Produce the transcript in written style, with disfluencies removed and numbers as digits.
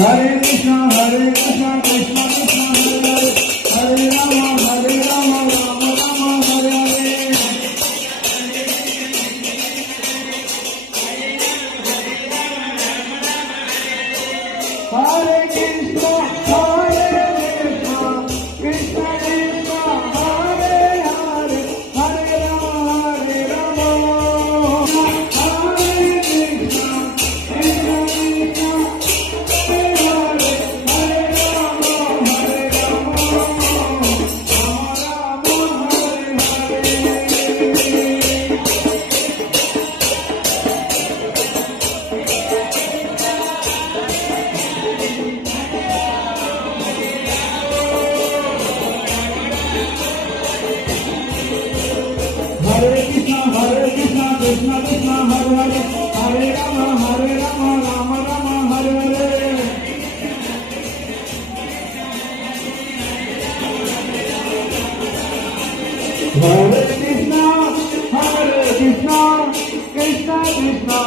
Hare Krishna, Krishna Krishna, Hare Hare, Hare Rama, Rama Rama, Hare Hare. Hare Krishna, Krishna Krishna, Hare Hare, Hare Rama, Rama. Hare Krishna, Krishna Krishna, Hare Hare, Hare Rama, Rama Rama, Hare Hare. Hare Krishna, Krishna Krishna,